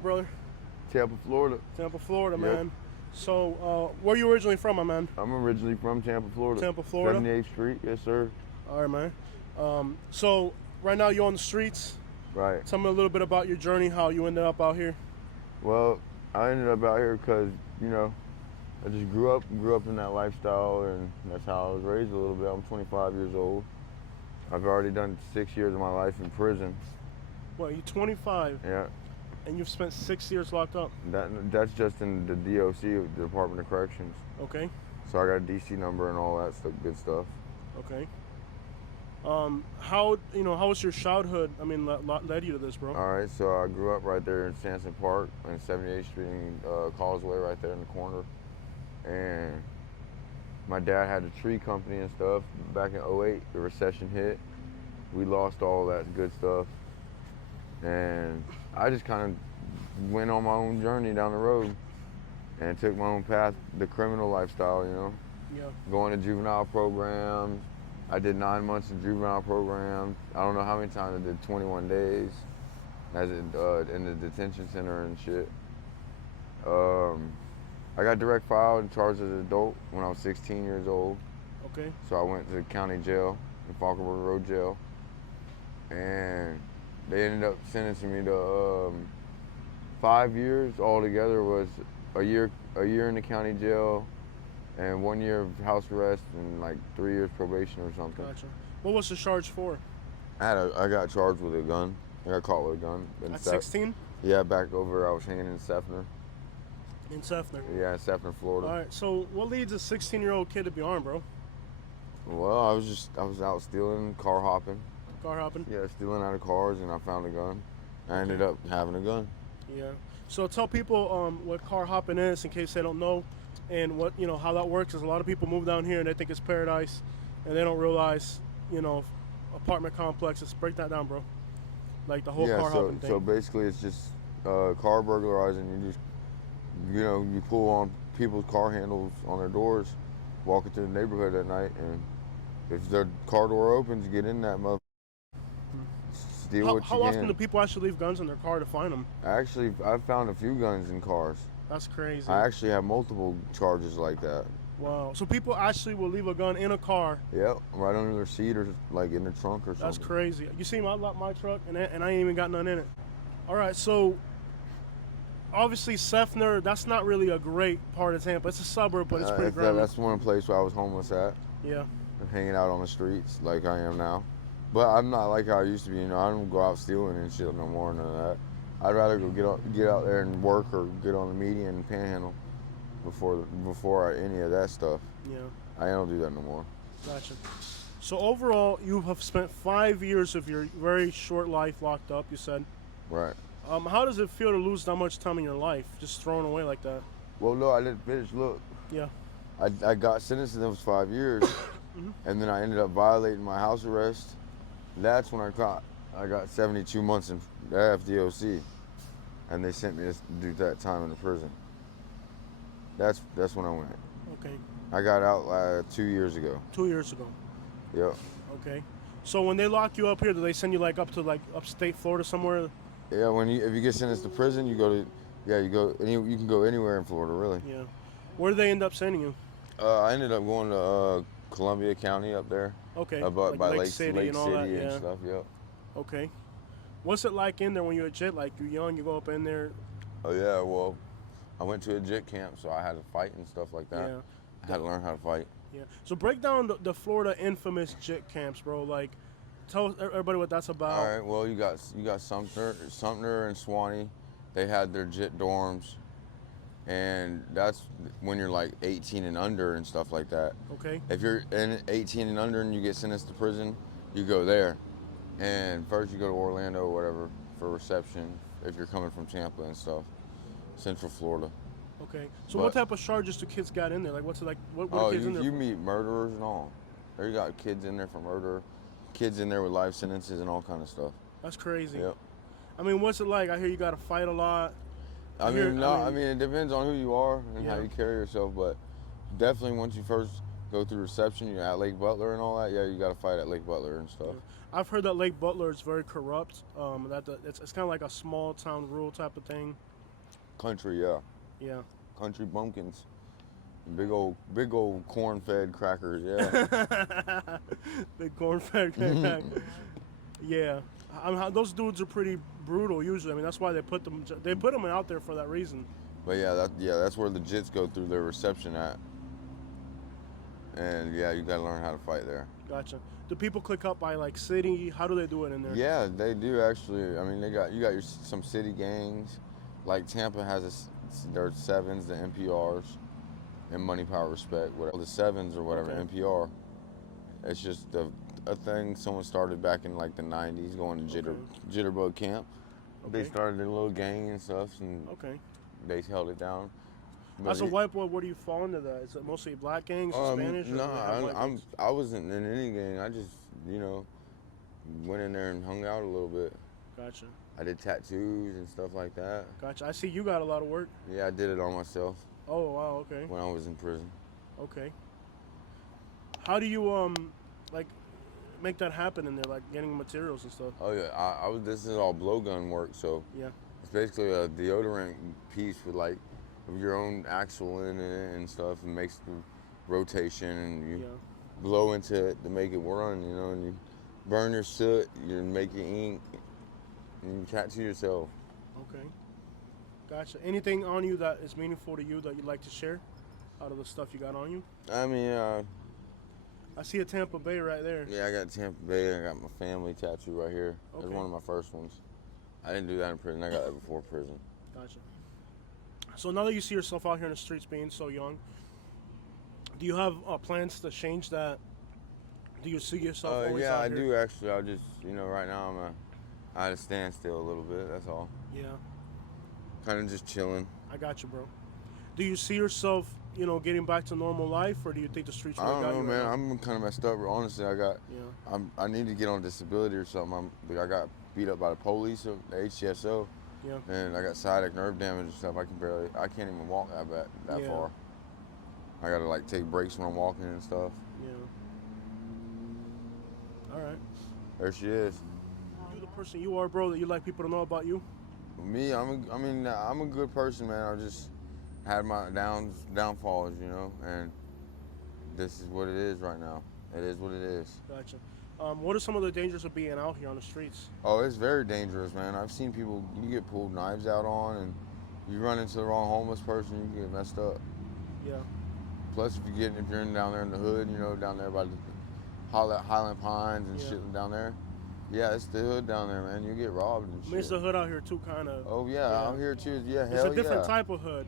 at, brother? Tampa, Florida. Tampa, Florida, Yep. man. So, where are you originally from, my man? I'm originally from Tampa, Florida. Tampa, Florida? 78th Street, yes, sir. All right, man. So, right now you're on the streets. Right. Tell me a little bit about your journey, how you ended up out here. Well, I ended up out here because, I just grew up in that lifestyle, and that's how I was raised a little bit. I'm 25 years old. I've already done 6 years of my life in prison. Well, you're 25, Yeah. and you've spent 6 years locked up. That's just in the DOC, the Department of Corrections. Okay, So I got a DC number and all that stuff, good stuff. okay. How was your childhood? I mean, led you to this, bro? All right, so I grew up right there in Sanson Park on 78th Street and Causeway right there in the corner. And my dad had a tree company and stuff. Back in '08, the recession hit. We lost all that good stuff. And I just kind of went on my own journey down the road and took my own path, the criminal lifestyle, Yeah. going to juvenile programs. I did 9 months in juvenile program. I don't know how many times I did 21 days in the detention center and shit. I got direct filed and charged as an adult when I was 16 years old. Okay. So I went to the county jail, in Falkenberg Road Jail, and they ended up sentencing me to 5 years. Altogether was a year in the county jail, and 1 year of house arrest, and like 3 years probation or something. Gotcha. What was the charge for? I got charged with a gun. I got caught with a gun. At 16? Yeah, back over. I was hanging in Sefner. In Sefner. Yeah, in Sefner, Florida. All right. So, what leads a 16-year-old kid to be armed, bro? Well, I was out stealing, car hopping. Car hopping? Yeah, stealing out of cars, and I found a gun. I ended up having a gun. Yeah. So tell people what car hopping is in case they don't know, and what how that works. Is a lot of people move down here and they think it's paradise, and they don't realize apartment complexes. Break that down, bro. Like the whole car hopping thing. So basically, it's just car burglarizing. You just you pull on people's car handles on their doors, walking through the neighborhood at night, and if their car door opens, you get in that mother. Steal what you can. How often do people actually leave guns in their car to find them? Actually, I've found a few guns in cars. That's crazy. I actually have multiple charges like that. Wow. So people actually will leave a gun in a car. Yep, right under their seat or like in the trunk or something. That's crazy. You see my truck, and I ain't even got none in it. All right, so obviously Sefner, that's not really a great part of Tampa. It's a suburb, but it's pretty great. That's one place where I was homeless at. Yeah. Hanging out on the streets like I am now. But I'm not like how I used to be. I don't go out stealing and shit no more, none of that. I'd rather go get out there and work or get on the median and panhandle before any of that stuff. Yeah. I don't do that no more. Gotcha. So overall, you have spent 5 years of your very short life locked up, you said. Right. How does it feel to lose that much time in your life, just thrown away like that? Well, no, I didn't finish. Look. Yeah. I got sentenced to those 5 years, and then I ended up violating my house arrest. That's when I got 72 months in FDOC, and they sent me to do that time in the prison. That's when I went. Okay. I got out 2 years ago. 2 years ago. Yep. Okay. So when they lock you up here, do they send you up to upstate Florida somewhere? Yeah. If you get sentenced to prison, you can go anywhere in Florida, really. Yeah. Where do they end up sending you? I ended up going to Columbia County up there. Okay. By Lake City and all that. and Yeah. stuff. Yep. Okay. What's it like in there when you're a JIT? Like, you're young, you go up in there. Oh yeah. Well, I went to a JIT camp, so I had to fight and stuff like that. Yeah. I had to learn how to fight. Yeah. So break down the Florida infamous JIT camps, bro. Like, tell everybody what that's about. All right. Well, you got Sumter and Swanee. They had their JIT dorms, and that's when you're like 18 and under and stuff like that. Okay. If you're 18 and under and you get sentenced to prison, you go there, and first you go to Orlando or whatever for reception if you're coming from Tampa and stuff, Central Florida. Okay. So what type of charges do kids got in there? Like, what's it like? What are kids in there you for? meet murderers and all. There you got kids in there for murder, kids in there with life sentences and all kind of stuff. That's crazy. Yep. I mean, what's it like? I hear you got to fight a lot. I mean, it depends on who you are and Yeah. how you carry yourself, but definitely once you first go through reception, you're at Lake Butler and all that, yeah, you got to fight at Lake Butler and stuff. Yeah. I've heard that Lake Butler is very corrupt. It's kind of like a small town rural type of thing. Country, yeah. Yeah. Country bumpkins. Big old corn-fed crackers, yeah. Big corn-fed crack. Yeah. Those dudes are pretty brutal usually. I mean, that's why they put them out there for that reason. But that's where the jits go through their reception at. And yeah, you gotta learn how to fight there. Gotcha. Do people click up by like city? How do they do it in there? Yeah, they do actually. I mean, you got some city gangs, like Tampa has their sevens, the NPRs, and Money, Power, Respect. Whatever the sevens or whatever, Okay. NPR. It's just a thing someone started back in like the '90s, going to Jitterbug camp. Okay. They started their little gang and stuff, and they held it down. But As a white boy, where do you fall into that? Is it mostly black gangs, Spanish? Or I wasn't in any gang. I just, went in there and hung out a little bit. Gotcha. I did tattoos and stuff like that. Gotcha. I see you got a lot of work. Yeah, I did it on myself. Oh wow. Okay. When I was in prison. Okay. How do you like make that happen in there, like getting materials and stuff? Oh yeah, this is all blowgun work, so Yeah. it's basically a deodorant piece with like your own axle in it and stuff, and makes the rotation, and you blow into it to make it run, and you burn your soot, you make your ink, and you tattoo yourself. Okay. Gotcha. Anything on you that is meaningful to you that you'd like to share out of the stuff you got on you? I mean, I see a Tampa Bay right there. yeah, I got Tampa Bay. I got my family tattoo right here. Okay. That's one of my first ones. I didn't do that in prison. I got that before prison. Gotcha. So now that you see yourself out here in the streets being so young, do you have plans to change that? Do you see yourself always yeah, out I here? do actually. I just, right now I'm at a standstill a little bit. That's all. Yeah. Kind of just chilling. I got you, bro. Do you see yourself, getting back to normal life, or do you think the streets really I got don't know, you man. right now? I'm kind of messed up. Honestly, I need to get on disability or something. I got beat up by the police, the HCSO, Yeah. and I got sciatic nerve damage and stuff. I can't even walk that Yeah. far. I gotta like take breaks when I'm walking and stuff. Yeah. All right. There she is. You the person you are, bro, that you like people to know about you? Me, I'm a good person, man. I just had my downfalls, and this is what it is right now. It is what it is. Gotcha. What are some of the dangers of being out here on the streets? Oh, it's very dangerous, man. I've seen people, you get pulled knives out on, and you run into the wrong homeless person, you can get messed up. Yeah. Plus, if you're down there in the hood, down there by the Highland Pines and shit down there. Yeah, it's the hood down there, man. You get robbed and shit. I mean, it's the hood out here too, kind of. Oh yeah, out here too. Yeah, hell yeah. It's a different type of hood.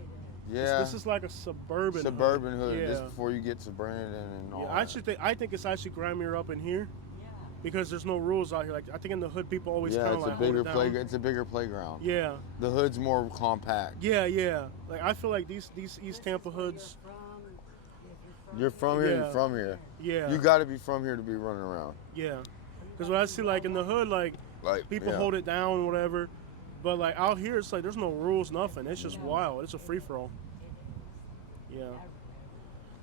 Yeah. This is like a suburban hood. Yeah. Just before you get to Brandon and all. Yeah, I think it's actually grimier up in here, because there's no rules out here. Like I think in the hood, people always kind of like hold it down. It's a bigger playground. Yeah. The hood's more compact. Yeah, yeah. Like I feel like these East Tampa hoods. You're from here. You're from here. Yeah. You got to be from here to be running around. Yeah. Because what I see, like in the hood, like people hold it down, whatever. But like out here, it's like there's no rules, nothing. It's just wild. It's a free for all. Yeah.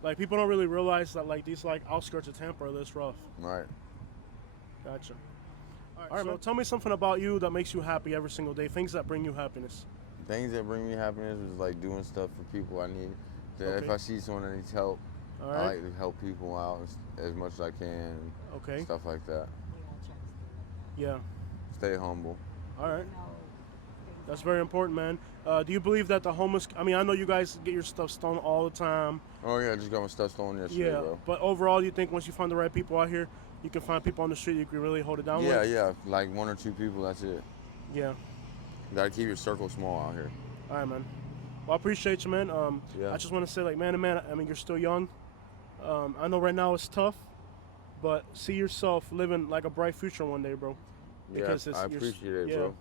Like people don't really realize that like these like outskirts of Tampa are this rough. Right. Gotcha. All right, man. Tell me something about you that makes you happy every single day. Things that bring you happiness. Things that bring me happiness is like doing stuff for people I need. Okay. If I see someone that needs help, All right. I like to help people out as much as I can. Okay. Stuff like that. Yeah. Stay humble. All right. That's very important, man. Do you believe that the homeless? I mean, I know you guys get your stuff stolen all the time. Oh yeah, I just got my stuff stolen yesterday, Yeah, bro. but overall, you think once you find the right people out here, you can find people on the street you can really hold it down Yeah, with? yeah, like 1 or 2 people, that's it. Yeah. You gotta keep your circle small out here. All right, man. Well, I appreciate you, man. Yeah. I just want to say, like, man to man, I mean, you're still young. I know right now it's tough, but see yourself living like a bright future one day, bro. Yeah, I appreciate it, bro.